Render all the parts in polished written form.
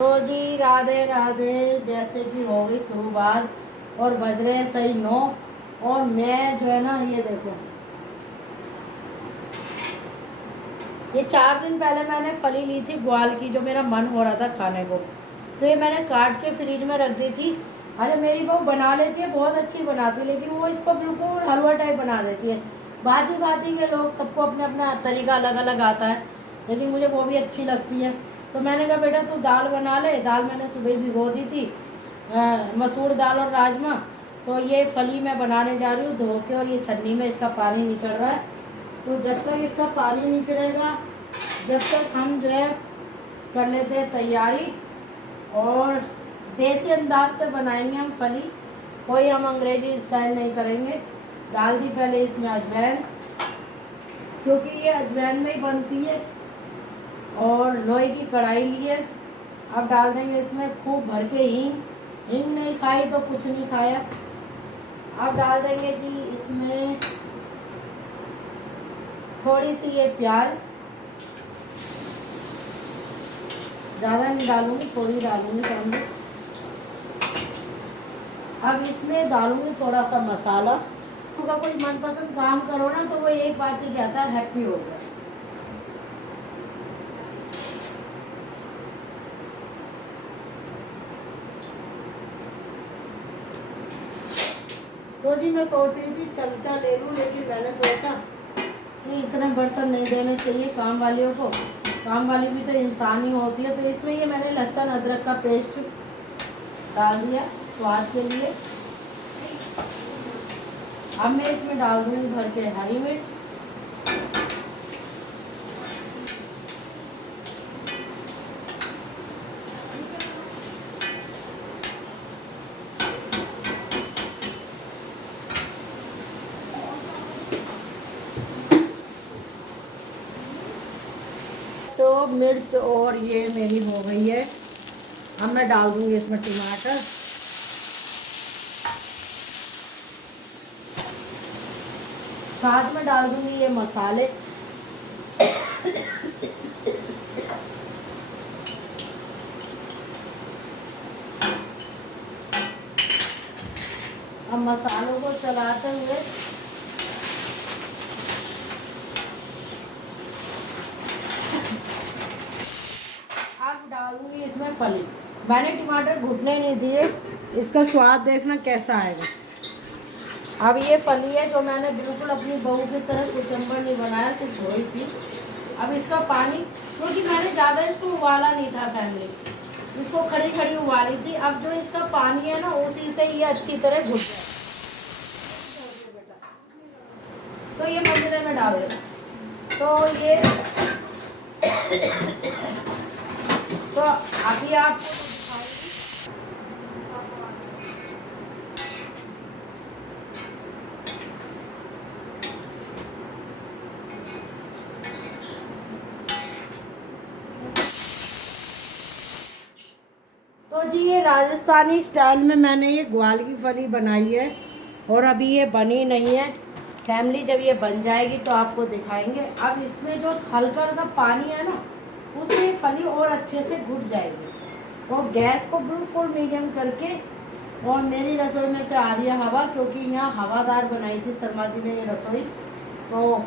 तो जी राधे राधे। जैसे कि हो गई शुरुआत और बज रहे हैं सही 9। और मैं जो है ना, ये देखो, ये 4 दिन पहले मैंने फली ली थी ग्वाल की, जो मेरा मन हो रहा था खाने को। तो ये मैंने काट के फ्रिज में रख दी थी। अरे मेरी बहू बना लेती है, बहुत अच्छी बनाती है, लेकिन वो इसको बिल्कुल हलवा टाइप बना देती है। भांति भांति के लोग, सबको अपना अपना तरीका अलग अलग आता है, लेकिन मुझे वो भी अच्छी लगती है। तो मैंने कहा बेटा तू दाल बना ले। दाल मैंने सुबह भिगो दी थी, मसूर दाल और राजमा। तो ये फली मैं बनाने जा रही हूँ धो के, और ये छन्नी में इसका पानी निचड़ रहा है। तो जब तक इसका पानी निचड़ेगा, जब तक हम जो है कर लेते हैं तैयारी। और देसी अंदाज से बनाएंगे हम फली, कोई हम अंग्रेजी स्टाइल नहीं करेंगे। डाल दी पहले इसमें अजवाइन, क्योंकि ये अजवाइन में ही बनती है। और लोहे की कढ़ाई ली है। अब डाल देंगे इसमें खूब भर के हींग। हींग नहीं खाई तो कुछ नहीं खाया। अब डाल देंगे जी इसमें थोड़ी सी ये प्याज, ज़्यादा नहीं डालूंगी, थोड़ी डालूंगी कम। अब इसमें डालूंगी थोड़ा सा मसाला। का कोई मनपसंद काम करो ना, तो वो एक बात ही कहता है, हैप्पी हो गया। तो जी मैं सोच रही थी चमचा ले लूं, लेकिन मैंने सोचा कि इतने बर्तन नहीं देने चाहिए काम वालियों को। काम वाली भी तो इंसान ही होती है। तो इसमें ये मैंने लहसुन अदरक का पेस्ट डाल दिया स्वाद के लिए। अब मैं इसमें डाल दूंगी भर के हरी मिर्च। तो मिर्च और ये मेरी हो गई है। अब मैं डाल दूंगी इसमें टमाटर। साथ में डाल दूंगी ये मसाले। अब मसालों को चलाते हुए अब डालूंगी इसमें फली। मैंने टमाटर घुटने नहीं दिए, इसका स्वाद देखना कैसा आएगा। अब ये फली है जो मैंने बिल्कुल अपनी बहू की तरह कुचम्बर नहीं बनाया, सिर्फ धोई थी। अब इसका पानी, क्योंकि मैंने ज़्यादा इसको उबाला नहीं था फैमिली, इसको खड़ी खड़ी उबाली थी। अब जो इसका पानी है ना, उसी से ये अच्छी तरह घुल जाए। तो ये मंजरे में डाल देना। तो ये तो अभी आपको तो जी ये राजस्थानी स्टाइल में मैंने ये ग्वाल की फली बनाई है, और अभी ये बनी नहीं है फैमिली। जब ये बन जाएगी तो आपको दिखाएंगे। अब इसमें जो हल्का हल्का पानी है ना, उससे फली और अच्छे से घुट जाएगी। और गैस को बिल्कुल मीडियम करके, और मेरी रसोई में से आ रही है हवा, क्योंकि यहाँ हवादार बनाई थी शर्मा जी ने ये रसोई। तो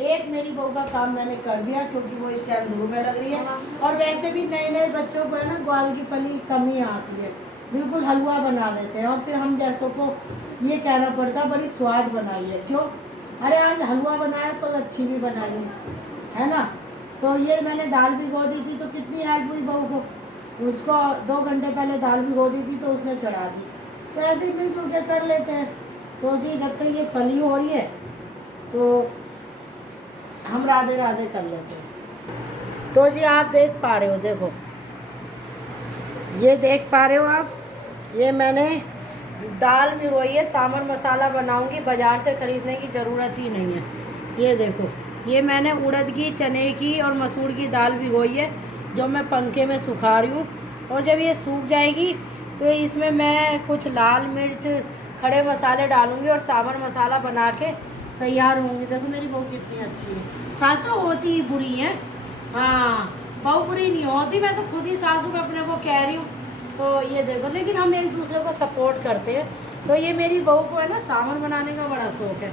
एक मेरी बहू का काम मैंने कर दिया, क्योंकि वो इस टाइम धूप में लग रही है। और वैसे भी नए नए बच्चों को है ना, ग्वाल की फली कम ही आती है, बिल्कुल हलवा बना देते हैं। और फिर हम जैसों को ये कहना पड़ता बड़ी स्वाद बनाई है, क्यों? अरे आज हलवा बनाया तो लच्छी भी बनाई है ना। तो ये मैंने दाल भिगो दी थी, तो कितनी हेल्प हुई बहू को। उसको 2 घंटे पहले दाल भिगो दी थी, तो उसने चढ़ा दी। तो ऐसे ही मिलजुल के कर लेते हैं। तो जी जब तक ये फली हो रही है, तो हम राधे राधे कर लेते हैं। तो जी आप देख पा रहे हो, देखो ये देख पा रहे हो आप, ये मैंने दाल भिगोई है। सांभर मसाला बनाऊंगी, बाज़ार से ख़रीदने की ज़रूरत ही नहीं है। ये देखो, ये मैंने उड़द की, चने की और मसूर की दाल भिगोई है, जो मैं पंखे में सुखा रही हूँ। और जब ये सूख जाएगी, तो इसमें मैं कुछ लाल मिर्च, खड़े मसाले डालूँगी, और सांभर मसाला बना के तैयार होंगी। देखो मेरी बहू कितनी अच्छी है। सासा होती ही बुरी है, हाँ, बहुपुरी नहीं होती, मैं तो खुद ही सासू में अपने को कह रही हूँ। तो ये देखो, लेकिन हम एक दूसरे को सपोर्ट करते हैं। तो ये मेरी बहू को है ना सावन बनाने का बड़ा शौक है,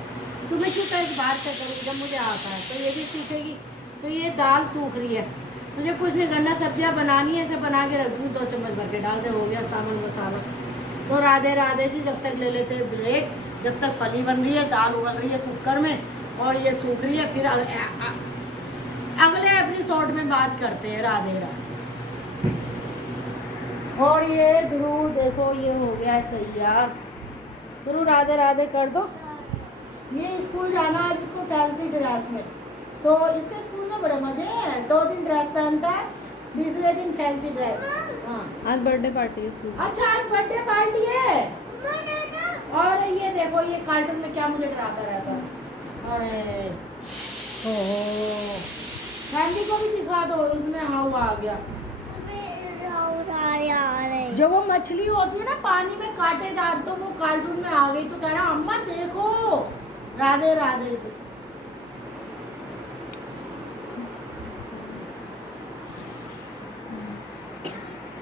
तो मैं क्यों इस बात से करूँ जब मुझे आता है, तो ये भी सीखेगी। तो ये दाल सूख रही है, तुझे कुछ नहीं करना, सब्जियाँ बनानी है, ऐसे बना के रख दूँ, 2 चम्मच भर के डाल दे, हो गया सावन का सावन। तो राधे राधे जी, जब तक ले लेते हैं ब्रेक, जब तक फली बन रही है, दाल उबल रही है कुकर में और ये सूख रही है, फिर अगले एपिसोड में बात करते हैं। राधे राधे। और ये ध्रुव देखो, ये हो गया है तैयार। ध्रुव राधे राधे कर दो। ये स्कूल जाना आज इसको फैंसी ड्रेस में, तो इसके स्कूल में बड़े मजे हैं। 2 दिन ड्रेस पहनता है, तीसरे दिन फैंसी ड्रेस। हाँ, आज बर्थडे पार्टी है स्कूल। अच्छा, आज बर्थडे पार्टी है। और ये देखो, ये कार्टून में क्या मुझे डराता रहता है। अरे ओहो, फैमिली को भी दिखा दो, इसमें हाउ आ गया। जब वो मछली होती है ना पानी में कांटेदार, तो वो कार्टून में आ गई, तो कह रहा अम्मा देखो। राधे राधे।